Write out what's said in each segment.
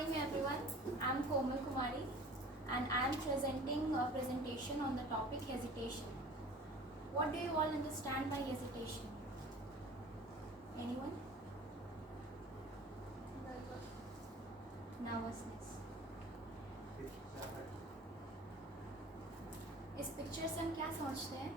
morning everyone. I am Komal Kumari and I am presenting a presentation on the topic hesitation. What do you all understand by hesitation? Anyone? Nervousness. इस picture से हम क्या समझते हैं?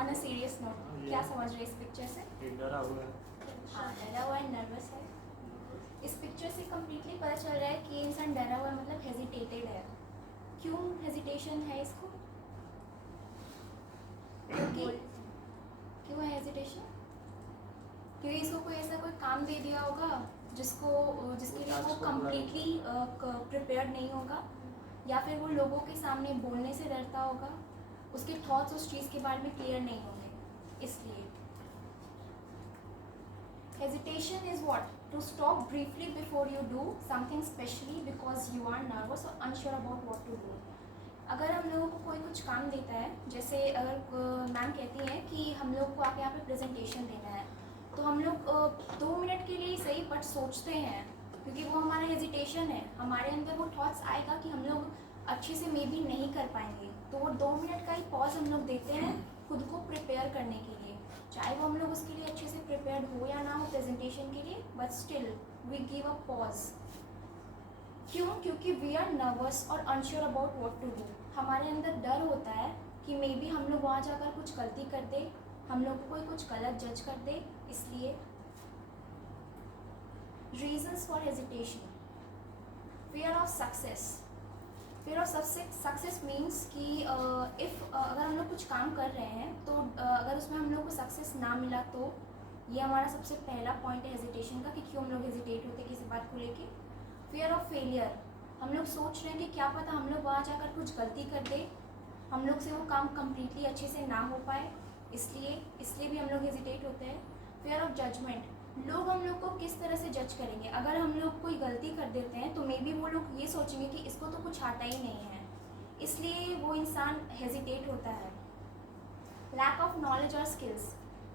On a serious note, क्या समझ रहे हैं इस पिक्चर से? डरा हुआ है। हाँ, डरा हुआ है, नर्वस है। इस पिक्चर से कम्प्लीटली पता चल रहा है कि ये इंसान डरा हुआ है, मतलब हेजिटेटेड है। क्यों हेजिटेशन है इसको? क्यों है हेजिटेशन? क्योंकि इसको कोई ऐसा कोई काम दे दिया होगा जिसके लिए वो कम्प्लीटली प्रिपेयर्ड नहीं होगा, या फिर वो लोगों के सामने बोलने से डरता होगा, उसके थॉट्स उस चीज़ के बारे में क्लियर नहीं होंगे, इसलिए। Hesitation is what? To stop briefly before you do something, specially because you are nervous or unsure about what to do. अगर हम लोगों को कोई कुछ काम देता है, जैसे अगर मैम कहती हैं कि हम लोग को आके यहाँ पे प्रेजेंटेशन देना है, तो हम लोग 2 मिनट के लिए सही बट सोचते हैं, क्योंकि वो हमारा हेजिटेशन है। हमारे अंदर वो थॉट्स आएगा कि हम लोग अच्छे से मे बी नहीं कर पाएंगे, तो वो 2 मिनट का ही पॉज हम लोग देते हैं खुद को प्रिपेयर करने के लिए, चाहे वो हम लोग उसके लिए अच्छे से प्रिपेयर्ड हो या ना हो प्रेजेंटेशन के लिए, but still we give a pause. क्यों? क्योंकि वी आर नर्वस और unsure about what to do. हमारे अंदर डर होता है कि मे बी हम लोग वहाँ जाकर कुछ गलती कर दे, हम लोग को कोई कुछ गलत जज कर दे, इसलिए। Reasons for hesitation: fear of success. Fear of success means कि अगर हम लोग कुछ काम कर रहे हैं तो अगर उसमें हम लोग को सक्सेस ना मिला, तो ये हमारा सबसे पहला पॉइंट है हेजिटेशन का, कि क्यों हम लोग हेजिटेट होते हैं किसी बात को लेके। फियर ऑफ फेलियर: हम लोग सोच रहे हैं कि क्या पता हम लोग वहाँ जाकर कुछ गलती कर दे, हम लोग से वो काम कम्प्लीटली अच्छे से ना हो पाए, इसलिए भी हम लोग हेजिटेट होते हैं। फियर ऑफ जजमेंट: लोग हम लोग को किस तरह से जज करेंगे। अगर हम लोग कोई गलती कर देते हैं तो मे बी वो लोग ये सोचेंगे कि इसको तो कुछ आता ही नहीं है, इसलिए वो इंसान हेजिटेट होता है। लैक ऑफ नॉलेज और स्किल्स: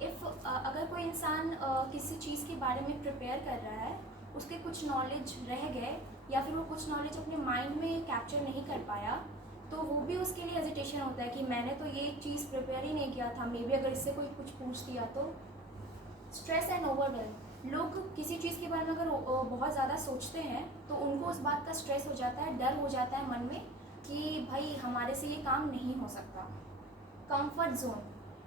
अगर कोई इंसान किसी चीज़ के बारे में प्रिपेयर कर रहा है, उसके कुछ नॉलेज रह गए या फिर वो कुछ नॉलेज अपने माइंड में कैप्चर नहीं कर पाया, तो वो भी उसके लिए हेजिटेशन होता है कि मैंने तो ये चीज़ प्रिपेयर ही नहीं किया था, मे बी अगर इससे कोई कुछ पूछ दिया तो। स्ट्रेस एंड ओवरवेल्म: लोग किसी चीज़ के बारे में अगर बहुत ज़्यादा सोचते हैं तो उनको उस बात का स्ट्रेस हो जाता है, डर हो जाता है मन में कि भाई हमारे से ये काम नहीं हो सकता। कंफर्ट जोन: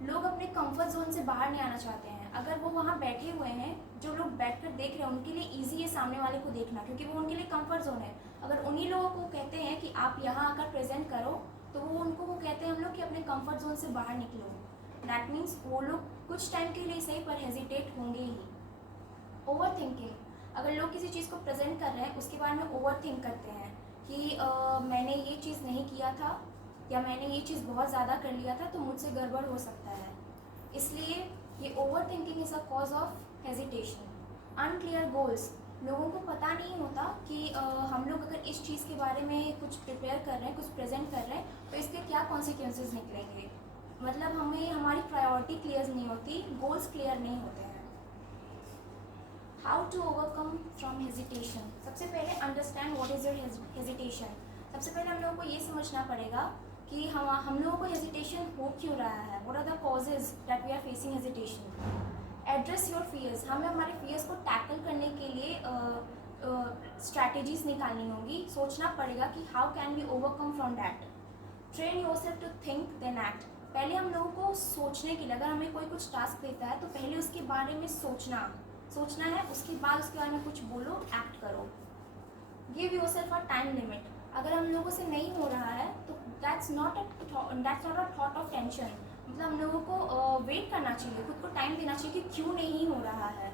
लोग अपने कंफर्ट जोन से बाहर नहीं आना चाहते हैं। अगर वो वहाँ बैठे हुए हैं, जो लोग बैठकर देख रहे हैं उनके लिए ईजी है सामने वाले को देखना, क्योंकि वो उनके लिए कंफर्ट जोन है। अगर उन्हीं लोगों को कहते हैं कि आप यहाँ आकर प्रेजेंट करो, तो वो कहते हैं हम लोग कि अपने कंफर्ट जोन से बाहर निकलो। दैट मीन्स वो लोग कुछ टाइम के लिए सही पर हेजिटेट होंगे ही। ओवर थिंकिंग: अगर लोग किसी चीज़ को प्रेजेंट कर रहे हैं उसके बारे में ओवर थिंक करते हैं कि मैंने ये चीज़ नहीं किया था, या मैंने ये चीज़ बहुत ज़्यादा कर लिया था तो मुझसे गड़बड़ हो सकता है, इसलिए ये over thinking is a cause of hesitation. Unclear goals: लोगों को पता नहीं होता कि हम लोग अगर इस चीज़ के बारे में कुछ प्रिपेयर कर रहे हैं, कुछ प्रेजेंट कर रहे हैं, तो इसके क्या कॉन्सिक्वेंसेस निकलेंगे। मतलब हमें हमारी प्रायोरिटी क्लियर नहीं होती, गोल्स क्लियर नहीं होते हैं। How to overcome from hesitation: सबसे पहले understand what is your hesitation. सबसे पहले हम लोगों को ये समझना पड़ेगा कि हम लोगों को हेजिटेशन हो क्यों रहा है। What are the causes that we are facing hesitation. Address your fears: हमें हमारे फियर्स को टैकल करने के लिए स्ट्रैटेजीज निकालनी होगी, सोचना पड़ेगा कि how can we overcome from that. Train yourself to think then act: पहले हम लोगों को सोचने के लिए, अगर हमें कोई कुछ टास्क देता है तो पहले उसके बारे में सोचना है, उसके बाद उसके बारे में कुछ बोलो, एक्ट करो। Give yourself a time limit: अगर हम लोगों से नहीं हो रहा है तो that's not a thought of tension, मतलब हम लोगों को वेट करना चाहिए, खुद को टाइम देना चाहिए कि क्यों नहीं हो रहा है।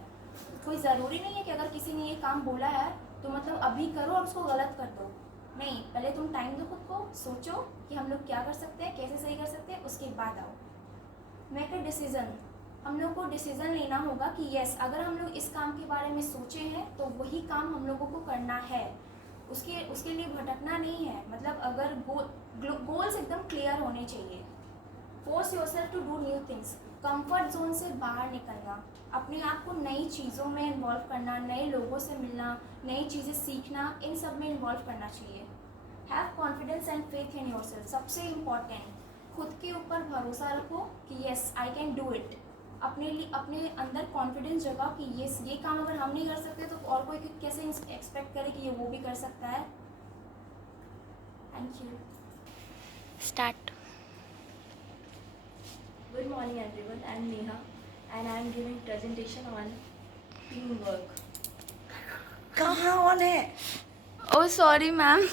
कोई ज़रूरी नहीं है कि अगर किसी ने ये काम बोला है तो मतलब अभी करो और उसको गलत कर दो, नहीं, पहले तुम टाइम दो, खुद को सोचो कि हम लोग क्या कर सकते हैं, कैसे सही कर सकते हैं, उसके बाद आओ। मेक अ डिसीज़न: हम लोग को डिसीज़न लेना होगा कि यस, अगर हम लोग इस काम के बारे में सोचे हैं तो वही काम हम लोगों को करना है, उसके लिए भटकना नहीं है। मतलब अगर गोल्स एकदम क्लियर होने चाहिए। Force yourself to do new things: comfort zone से बाहर निकलना, अपने आप को नई चीज़ों में इन्वॉल्व करना, नए लोगों से मिलना, नई चीज़ें सीखना, इन सब में इन्वॉल्व करना चाहिए। Have confidence and faith in yourself, सबसे इम्पॉर्टेंट, खुद के ऊपर भरोसा रखो कि yes I can do it. अपने लिए अपने अंदर कॉन्फिडेंस जगाओ कि ये काम अगर हम नहीं कर सकते तो और कोई कैसे एक्सपेक्ट करे कि ये वो भी कर सकता है। Thank you. Start. Good morning everyone, I am Neha and I am giving presentation on teamwork. कहाँ ऑन है? ओ सॉरी मैम।